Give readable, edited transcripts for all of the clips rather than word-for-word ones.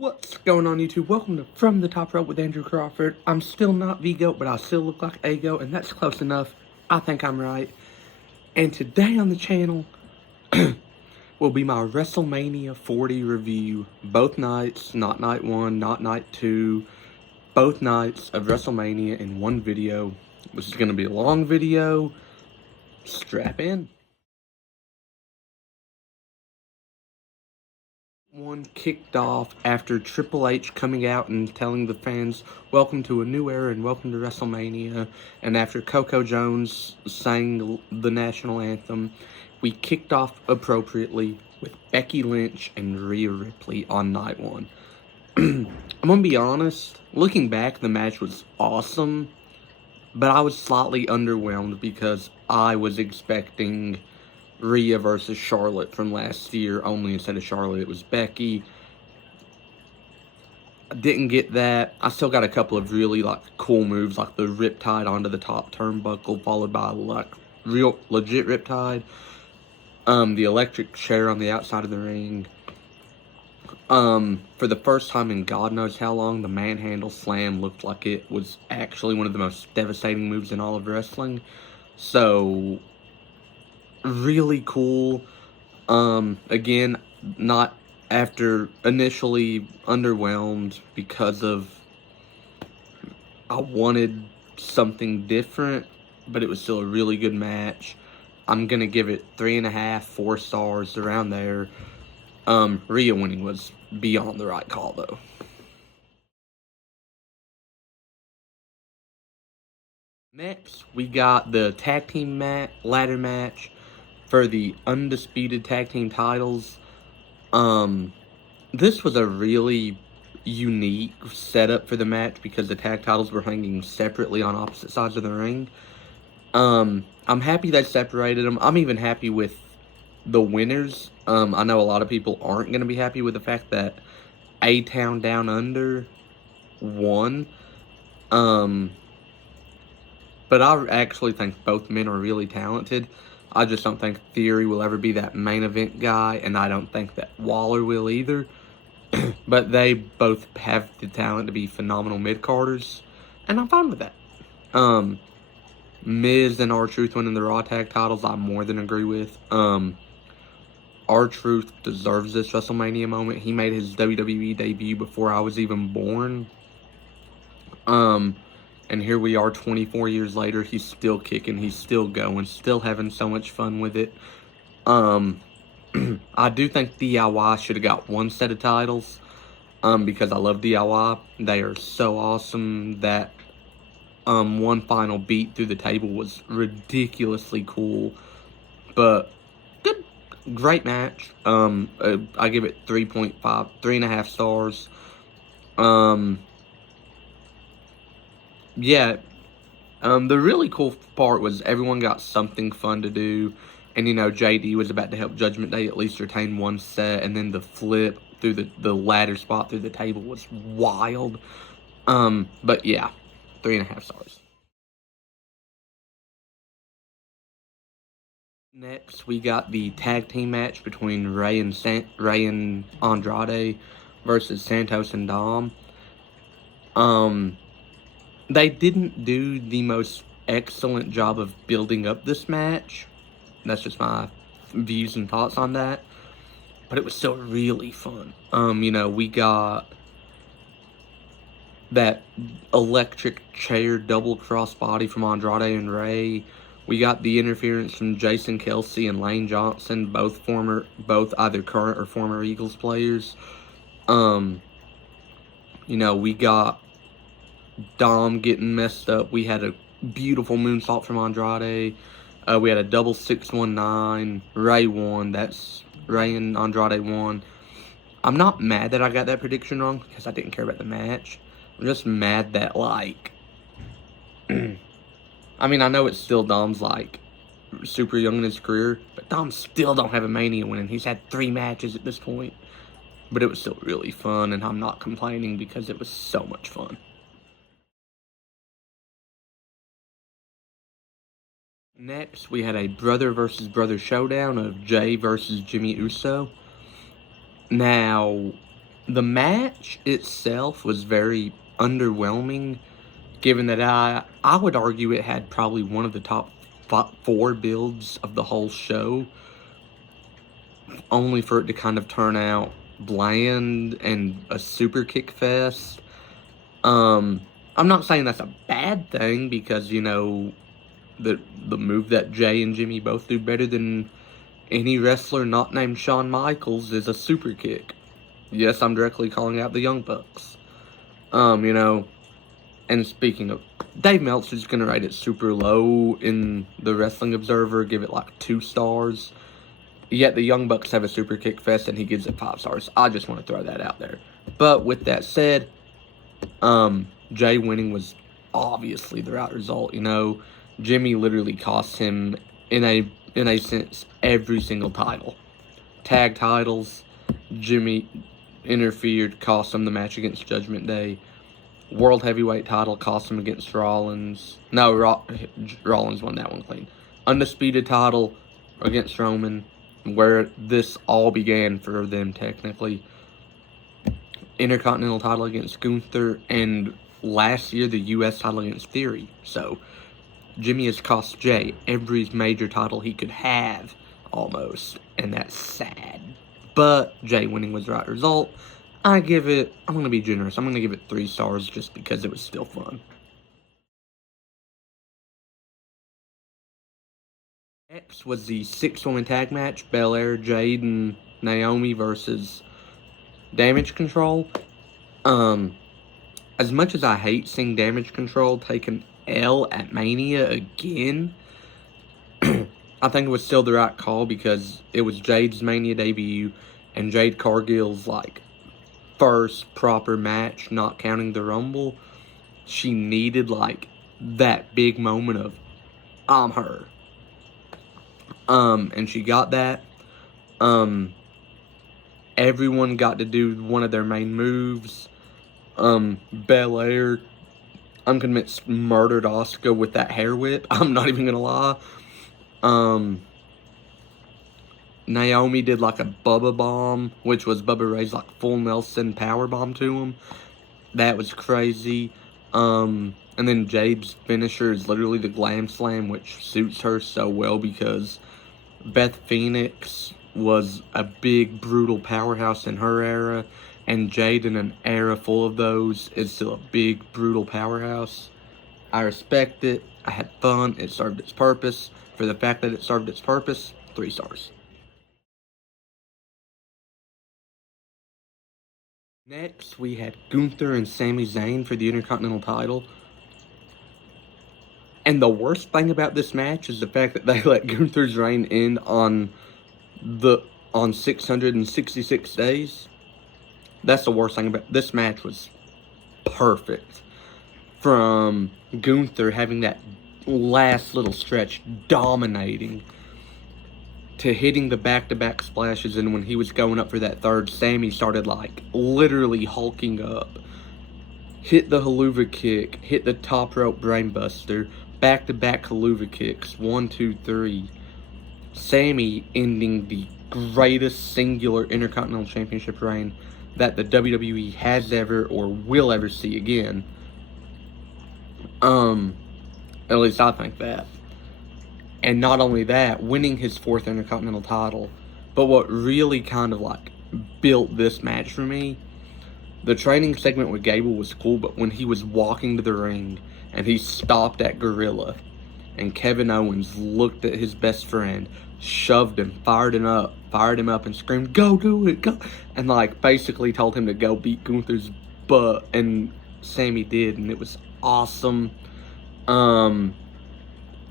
What's going on, YouTube? Welcome to From the Top Rope with Andrew Crawford. I'm still not the GOAT, but I still look like a GOAT, and that's close enough. I think I'm right. And today on the channel will be my WrestleMania 40 review. Both nights, not night one, not night two. Both nights of WrestleMania in one video. This is going to be a long video. Strap in. One kicked off after Triple H coming out and telling the fans, welcome to a new era and welcome to WrestleMania. And after Coco Jones sang the national anthem, we kicked off appropriately with Becky Lynch and Rhea Ripley on night one. I'm gonna be honest, looking back, the match was awesome, but I was slightly underwhelmed because I was expecting Rhea versus Charlotte from last year, only instead of Charlotte, it was Becky. I didn't get that. I still got a couple of really, cool moves, like the Riptide onto the top turnbuckle, followed by, real, legit Riptide. The electric chair on the outside of the ring. For the first time in God knows how long, the manhandle slam looked like it was actually one of the most devastating moves in all of wrestling. So really cool. Again, not after initially underwhelmed because of I wanted something different, but it was still a really good match. I'm gonna give it 3.5, 4 stars, around there. Rhea winning was beyond the right call though. Next, we got the tag team ladder match for the Undisputed Tag Team Titles. This was a really unique setup for the match because the tag titles were hanging separately on opposite sides of the ring. I'm happy they separated them. I'm even happy with the winners. I know a lot of people aren't going to be happy with the fact that A-Town Down Under won. But I actually think both men are really talented. I just don't think Theory will ever be that main event guy, and I don't think that Waller will either. But they both have the talent to be phenomenal mid-carders, and I'm fine with that. Miz and R-Truth winning the Raw Tag titles, I more than agree with. R-Truth deserves this WrestleMania moment. He made his WWE debut before I was even born. And here we are 24 years later, he's still kicking, he's still going, still having so much fun with it. I do think DIY should have got one set of titles, because I love DIY. They are so awesome. That one final beat through the table was ridiculously cool. But good, great match. I give it 3.5, 3.5 stars. Yeah, the really cool part was everyone got something fun to do. And, JD was about to help Judgment Day at least retain one set. And then the flip through the ladder spot through the table was wild. But yeah, 3.5 stars. Next, we got the tag team match between Rhea and Andrade versus Santos and Dom. They didn't do the most excellent job of building up this match. That's just my views and thoughts on that. But it was still really fun. We got that electric chair double crossbody from Andrade and Ray. We got the interference from Jason Kelsey and Lane Johnson, both either current or former Eagles players. We got Dom getting messed up. We had a beautiful moonsault from Andrade. We had a double 619. Ray won. That's Ray and Andrade won. I'm not mad that I got that prediction wrong because I didn't care about the match. I'm just mad that, I mean, I know it's still Dom's, super young in his career, but Dom still don't have a Mania win. He's had 3 matches at this point. But it was still really fun, and I'm not complaining because it was so much fun. Next, we had a brother versus brother showdown of Jay versus Jimmy Uso. Now, The match itself was very underwhelming, given that I would argue it had probably one of the top 4 builds of the whole show, only for it to kind of turn out bland and a super kick fest. I'm not saying that's a bad thing, because, you know, the move that Jay and Jimmy both do better than any wrestler not named Shawn Michaels is a super kick. Yes, I'm directly calling out the Young Bucks. You know, and speaking of, Dave Meltzer's gonna rate it super low in the Wrestling Observer, give it like 2 stars. Yet the Young Bucks have a super kick fest and he gives it 5 stars. I just want to throw that out there. But with that said, Jay winning was obviously the right result. You know, Jimmy literally cost him, in a sense, every single title. Tag titles, Jimmy interfered, cost him the match against Judgment Day. World Heavyweight title cost him against Rollins. No, Rollins won that one clean. Undisputed title against Roman, where this all began for them technically. Intercontinental title against Gunther, and last year the US title against Theory. So Jimmy has cost Jay every major title he could have, almost, and that's sad. But Jay winning was the right result. I'm going to be generous, I'm going to give it 3 stars just because it was still fun. Next was the 6-woman tag match, Belair, Jaden, Naomi versus Damage Control. As much as I hate seeing Damage Control take an L at Mania again, I think it was still the right call, because it was Jade's Mania debut and Jade Cargill's, like, first proper match, not counting the Rumble. She needed, like, that big moment of, I'm her. And she got that. Everyone got to do one of their main moves. Belair, I'm convinced, murdered Asuka with that hair whip. I'm not even gonna lie. Naomi did like a Bubba bomb, which was Bubba Ray's like full Nelson power bomb to him. That was crazy. And then Jade's finisher is literally the Glam Slam, which suits her so well, because Beth Phoenix was a big, brutal powerhouse in her era, and Jade, in an era full of those, is still a big, brutal powerhouse. I respect it. I had fun. It served its purpose. For the fact that it served its purpose, 3 stars. Next, we had Gunther and Sami Zayn for the Intercontinental title. And the worst thing about this match is the fact that they let Gunther's reign end on 666 days. That's the worst thing about this match. Was perfect. From Gunther having that last little stretch dominating, to hitting the back-to-back splashes, and when he was going up for that third, Sami started like literally hulking up. Hit the haluva kick, hit the top rope brainbuster, back-to-back haluva kicks, 1, 2, 3. Sami ending the greatest singular Intercontinental Championship reign that the WWE has ever or will ever see again. At least I think that. And not only that, winning his 4th Intercontinental title. But what really kind of like built this match for me, the training segment with Gable was cool, but when he was walking to the ring and he stopped at Gorilla, and Kevin Owens looked at his best friend, shoved him, fired him up, and screamed, "Go do it, go!" And like basically told him to go beat Gunther's butt, and Sami did, and it was awesome.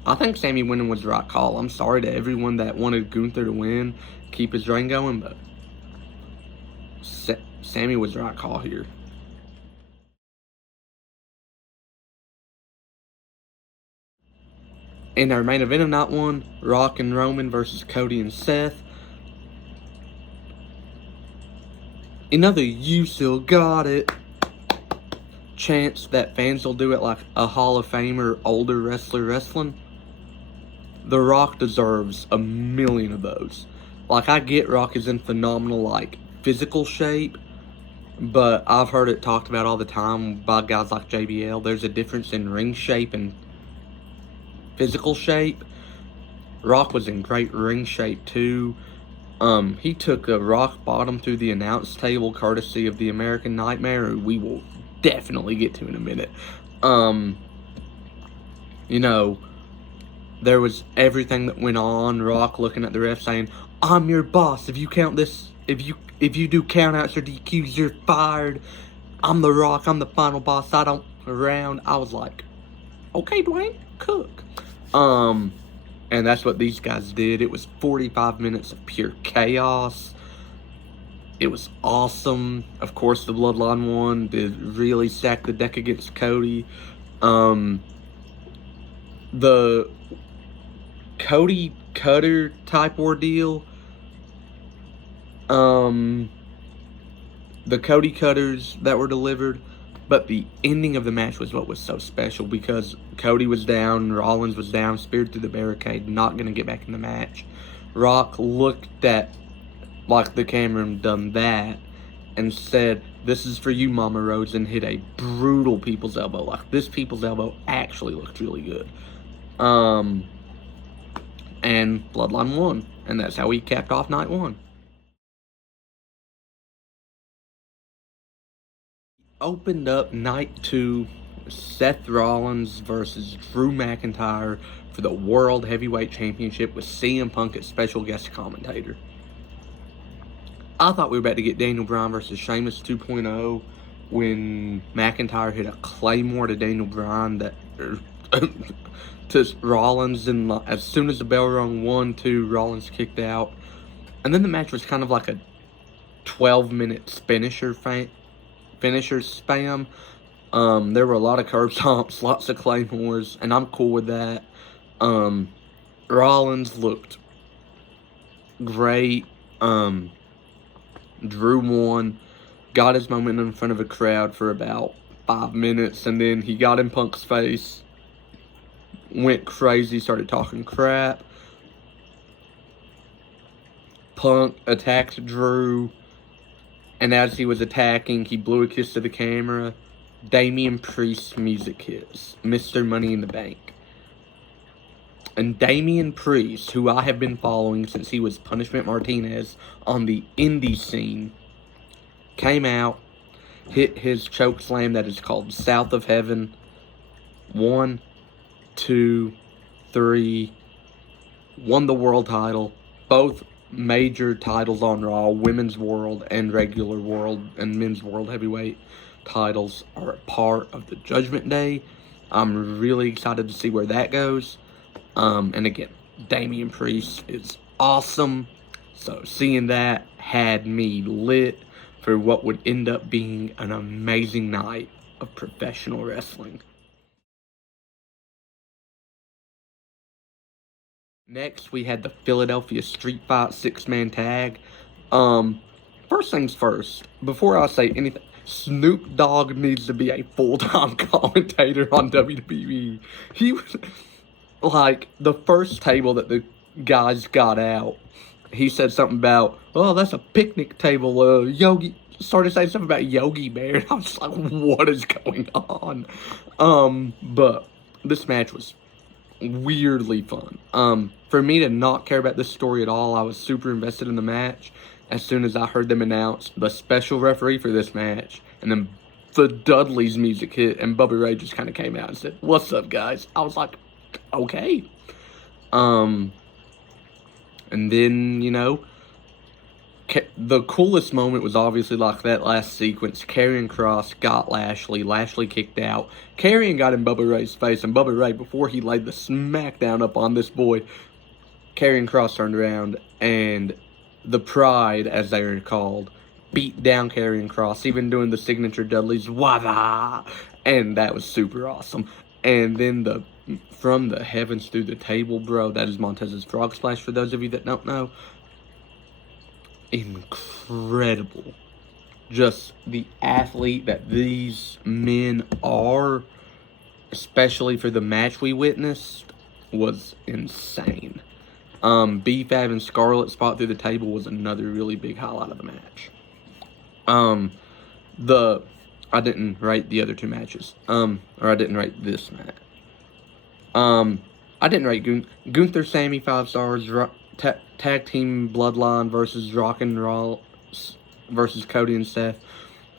I think Sami winning was the right call. I'm sorry to everyone that wanted Gunther to win, keep his reign going, but Sami was the right call here. In our main event of night 1, Rock and Roman versus Cody and Seth. Another "you still got it" chance that fans will do it like a Hall of Famer older wrestler wrestling. The Rock deserves a million of those. Like, I get Rock is in phenomenal, like, physical shape, but I've heard it talked about all the time by guys like JBL. There's a difference in ring shape and physical shape. Rock was in great ring shape too. He took a rock bottom through the announce table courtesy of the American Nightmare, who we will definitely get to in a minute. You know, there was everything that went on. Rock looking at the ref saying, "I'm your boss. If you count this, if you do countouts or DQs, you're fired. I'm the Rock. I'm the final boss. I don't around." I was like, "Okay, Dwayne, cook." And that's what these guys did. It was 45 minutes of pure chaos. It was awesome. Of course, the Bloodline won. Did really stack the deck against Cody. The Cody Cutter type ordeal. The Cody Cutters that were delivered. But the ending of the match was what was so special, because Cody was down, Rollins was down, speared through the barricade, not going to get back in the match. Rock looked at, like, the camera and done that, and said, "This is for you, Mama Rose," and hit a brutal people's elbow. Like, this people's elbow actually looked really good. And Bloodline won, and that's how we capped off night one. Opened up night two, Seth Rollins versus Drew McIntyre for the World Heavyweight Championship with CM Punk as special guest commentator. I thought we were about to get Daniel Bryan versus Sheamus 2.0 when McIntyre hit a Claymore to Daniel Bryan that to Rollins, and as soon as the bell rung, 1-2, Rollins kicked out. And then the match was kind of like a 12-minute finisher spam. There were a lot of curb stomps, lots of claymores, and I'm cool with that. Rollins looked great. Drew won, got his moment in front of a crowd for about 5 minutes, and then he got in Punk's face, went crazy, started talking crap. Punk attacked Drew, and as he was attacking, he blew a kiss to the camera. Damian Priest's music hits, Mr. Money in the Bank. And Damian Priest, who I have been following since he was Punishment Martinez on the indie scene, came out, hit his choke slam that is called South of Heaven. 1, 2, 3. Won the world title. Both major titles on Raw, Women's World and regular World and Men's World Heavyweight titles are a part of the Judgment Day. I'm really excited to see where that goes. And again, Damian Priest is awesome. So seeing that had me lit for what would end up being an amazing night of professional wrestling. Next, we had the Philadelphia Street Fight 6-man tag. First things first, before I say anything, Snoop Dogg needs to be a full-time commentator on WWE. He was, like, the first table that the guys got out, he said something about, "Oh, that's a picnic table." Yogi started saying something about Yogi Bear, and I was like, what is going on? But this match was weirdly fun. For me to not care about this story at all, I was super invested in the match as soon as I heard them announce the special referee for this match, and then the Dudley's music hit, and Bubba Ray just kind of came out and said, "What's up, guys?" I was like, okay. And then, you know, the coolest moment was obviously like that last sequence. Karrion Kross got Lashley. Lashley kicked out. Karrion got in Bubba Ray's face, and Bubba Ray, before he laid the smackdown up on this boy, Karrion Kross turned around, and the Pride, as they are called, beat down Karrion Kross, even doing the signature Dudley's wada, and that was super awesome. And then from the heavens through the table, bro, that is Montez's frog splash for those of you that don't know. Incredible. Just the athlete that these men are, especially for the match we witnessed, was insane. B-Fab and Scarlett spot through the table was another really big highlight of the match. I didn't rate the other two matches. Or I didn't rate this match. I didn't rate Gunther Sammy 5 stars. Tag Team Bloodline versus Rock and Roll versus Cody and Seth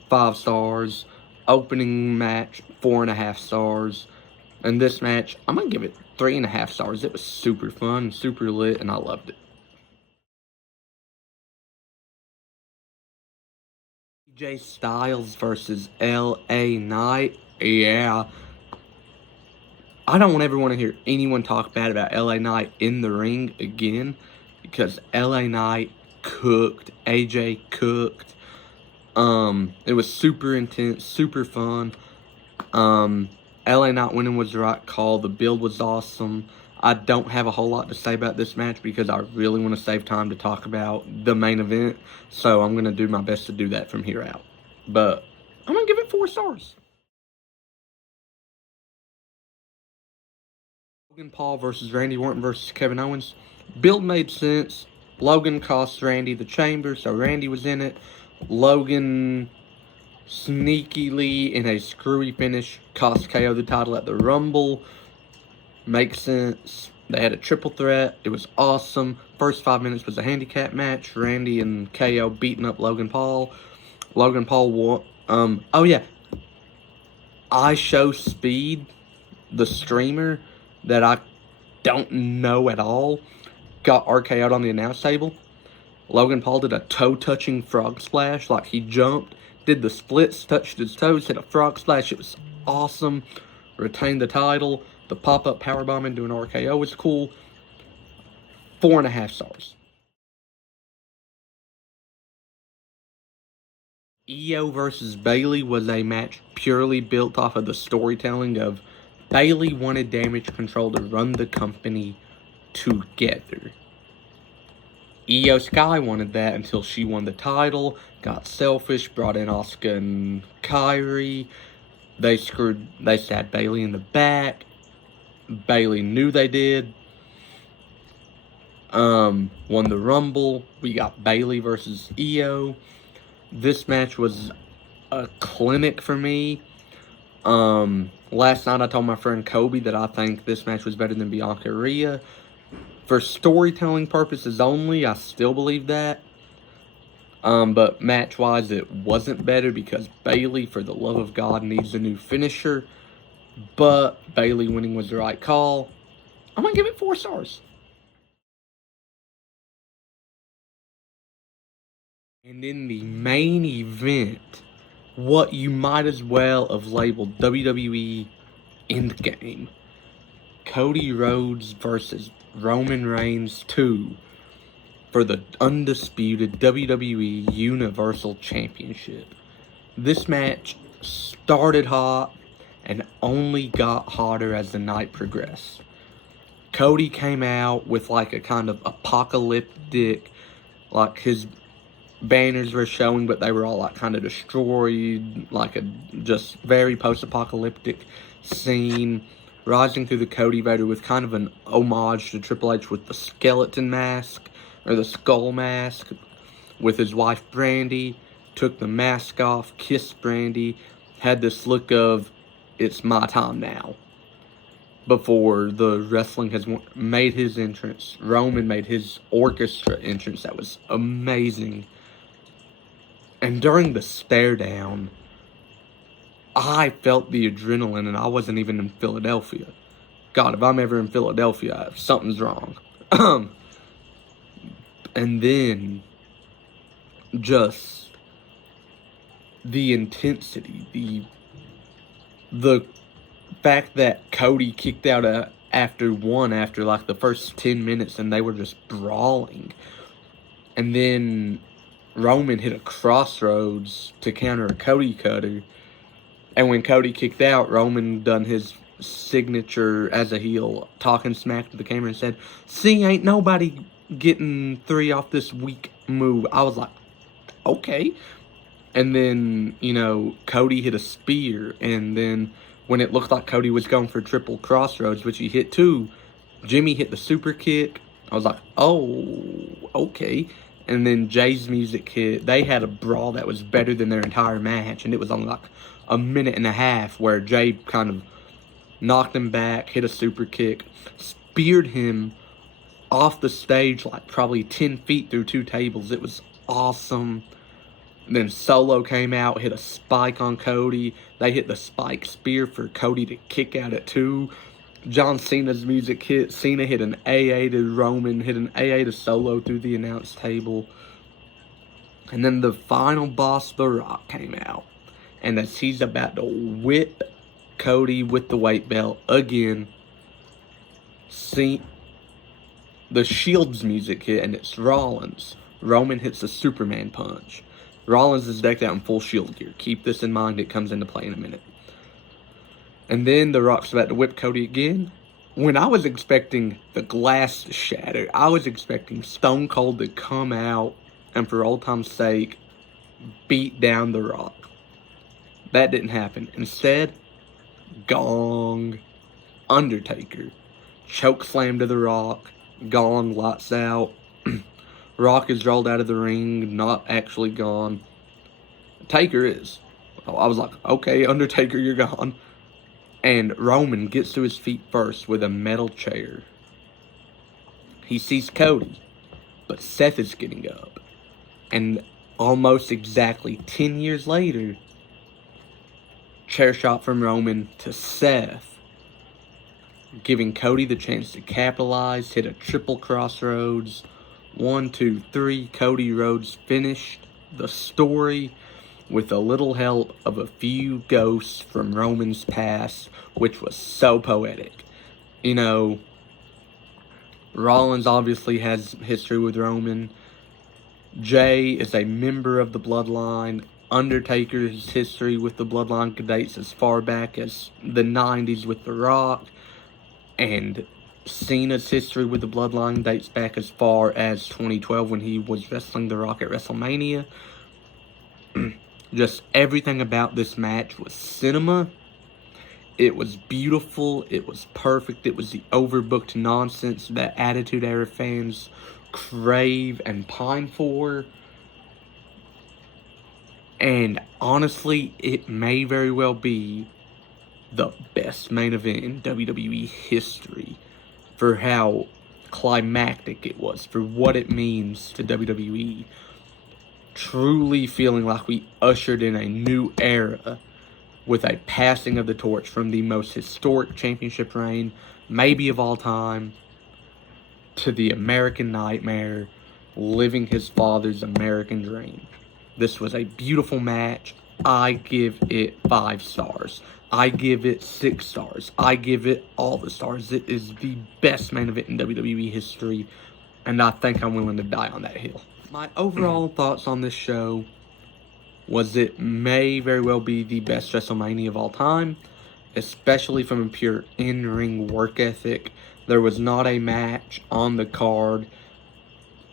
5 stars. Opening match 4.5 stars. And this match, I'm gonna give it 3.5 stars. It was super fun, super lit, and I loved it. AJ Styles versus LA Knight. Yeah. I don't ever want to hear anyone talk bad about LA Knight in the ring again, because LA Knight cooked. AJ cooked. It was super intense, super fun. LA Knight winning was the right call. The build was awesome. I don't have a whole lot to say about this match because I really want to save time to talk about the main event. So I'm going to do my best to do that from here out. But I'm going to give it 4 stars. Logan Paul versus Randy Orton versus Kevin Owens. Build made sense. Logan cost Randy the chamber, so Randy was in it. Logan sneakily, in a screwy finish, cost KO the title at the Rumble. Makes sense. They had a triple threat. It was awesome. First 5 minutes was a handicap match. Randy and KO beating up Logan Paul. Logan Paul won. Oh yeah. I Show Speed, the streamer that I don't know at all, got RKO'd on the announce table. Logan Paul did a toe-touching frog splash, like he jumped, did the splits, touched his toes, hit a frog splash. It was awesome. Retained the title. The pop-up powerbomb into an RKO was cool. 4.5 stars. Io versus Bayley was a match purely built off of the storytelling of Bayley wanted Damage Control to run the company together. Io Sky wanted that until she won the title, got selfish, brought in Asuka and Kairi. They stabbed Bayley in the back. Bayley knew they did. Won the Rumble. We got Bayley versus Io. This match was a clinic for me. Last night I told my friend Kobe that I think this match was better than Bianca Rhea. For storytelling purposes only, I still believe that. But match-wise, it wasn't better because Bayley, for the love of God, needs a new finisher. But Bayley winning was the right call. I'm going to give it 4 stars. And in the main event, what you might as well have labeled WWE Endgame. Cody Rhodes versus Roman Reigns 2 for the undisputed WWE Universal Championship. This match started hot and only got hotter as the night progressed. Cody came out with like a kind of apocalyptic, like his banners were showing, but they were all like kind of destroyed, like a just very post-apocalyptic scene. Rising through the Cody Vader with kind of an homage to Triple H with the skeleton mask, or the skull mask, with his wife Brandy. Took the mask off, kissed Brandy, had this look of, it's my time now. Before the wrestling has made his entrance, Roman made his orchestra entrance. That was amazing. And during the stare down, I felt the adrenaline, and I wasn't even in Philadelphia. God, if I'm ever in Philadelphia, something's wrong. And then, just the intensity, the fact that Cody kicked out after like the first 10 minutes, and they were just brawling. And then Roman hit a crossroads to counter a Cody cutter. And when Cody kicked out, Roman done his signature as a heel, talking smack to the camera and said, "See, ain't nobody getting 3 off this weak move." I was like, okay. And then, Cody hit a spear. And then when it looked like Cody was going for triple crossroads, which he hit 2, Jimmy hit the super kick. I was like, oh, okay. And then Jay's music hit. They had a brawl that was better than their entire match, and it was on like a minute and a half where Jay kind of knocked him back, hit a super kick, speared him off the stage like probably 10 feet through 2 tables. It was awesome. Then Solo came out, hit a spike on Cody. They hit the spike spear for Cody to kick out at 2. John Cena's music hit. Cena hit an AA to Roman, hit an AA to Solo through the announce table. And then the final boss, The Rock, came out. And as he's about to whip Cody with the weight belt again, the Shield's music hit, and it's Rollins. Roman hits a Superman punch. Rollins is decked out in full Shield gear. Keep this in mind, it comes into play in a minute. And then The Rock's about to whip Cody again. When I was expecting the glass to shatter, I was expecting Stone Cold to come out and, for old time's sake, beat down The Rock. That didn't happen. Instead, gong, Undertaker, choke slam to The Rock, gong, lights out. Rock is rolled out of the ring, not actually gone. Taker is. I was like, okay, Undertaker, you're gone. And Roman gets to his feet first with a metal chair. He sees Cody, but Seth is getting up. And almost exactly 10 years later, chair shot from Roman to Seth, giving Cody the chance to capitalize, hit a triple crossroads. 1, 2, 3, Cody Rhodes finished the story with a little help of a few ghosts from Roman's past, which was so poetic. You know, Rollins obviously has history with Roman. Jay is a member of the Bloodline. Undertaker's history with the Bloodline dates as far back as the 90s with The Rock. And Cena's history with the Bloodline dates back as far as 2012 when he was wrestling The Rock at WrestleMania. Just everything about this match was cinema. It was beautiful. It was perfect. It was the overbooked nonsense that Attitude Era fans crave and pine for. And honestly, it may very well be the best main event in WWE history for how climactic it was, for what it means to WWE. Truly feeling like we ushered in a new era with a passing of the torch from the most historic championship reign, maybe of all time, to the American Nightmare living his father's American dream. This was a beautiful match. I give it 5 stars. I give it 6 stars. I give it all the stars. It is the best main event in WWE history, and I think I'm willing to die on that hill. My overall thoughts on this show was it may very well be the best WrestleMania of all time, especially from a pure in-ring work ethic. There was not a match on the card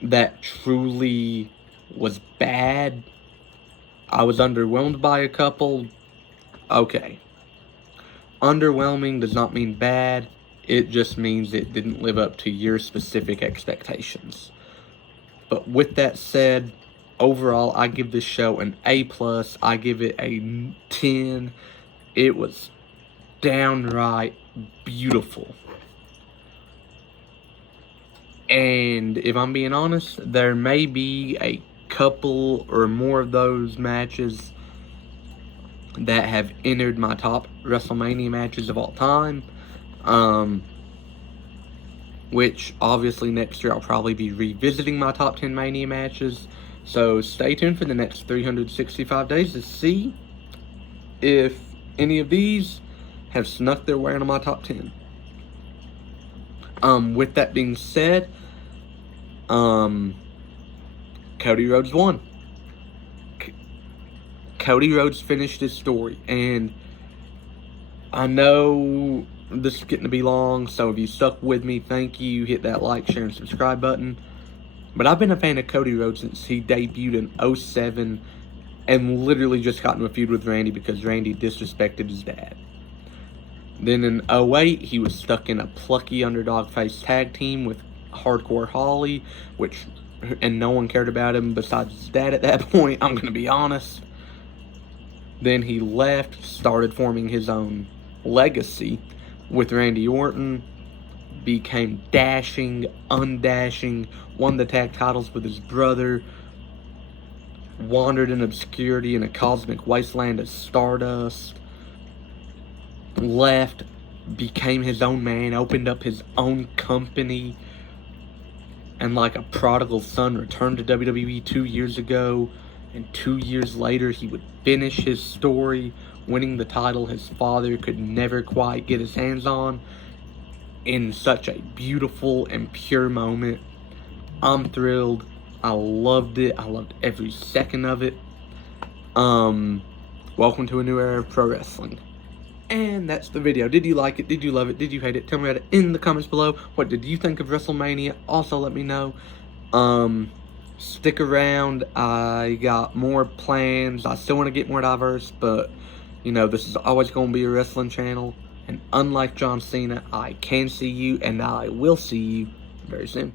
that truly was bad. I was underwhelmed by a couple. Okay. Underwhelming does not mean bad. It just means it didn't live up to your specific expectations. But with that said, overall, I give this show an A+. I give it a 10. It was downright beautiful. And if I'm being honest, there may be a couple or more of those matches that have entered my top WrestleMania matches of all time. Which, obviously, next year I'll probably be revisiting my top 10 Mania matches. So, stay tuned for the next 365 days to see if any of these have snuck their way into my top 10. With that being said, Cody Rhodes won. Cody Rhodes finished his story, and I know this is getting to be long, so if you stuck with me, thank you. Hit that like, share, and subscribe button. But I've been a fan of Cody Rhodes since he debuted in 2007 and literally just got into a feud with Randy because Randy disrespected his dad. Then in 2008, he was stuck in a plucky underdog face tag team with Hardcore Holly, which and no one cared about him besides his dad at that point, I'm going to be honest. Then he left, started forming his own legacy with Randy Orton, became dashing, undashing, won the tag titles with his brother, wandered in obscurity in a cosmic wasteland of Stardust, left, became his own man, opened up his own company, and like a prodigal son returned to WWE 2 years ago, and 2 years later he would finish his story, winning the title his father could never quite get his hands on, in such a beautiful and pure moment. I'm thrilled. I loved it. I loved every second of it. Welcome to a new era of pro wrestling. And that's the video. Did you like it? Did you love it? Did you hate it? Tell me about it in the comments below. What did you think of WrestleMania? Also let me know. Stick around. I got more plans. I still want to get more diverse, but you know, this is always going to be a wrestling channel. And unlike John Cena, I can see you and I will see you very soon.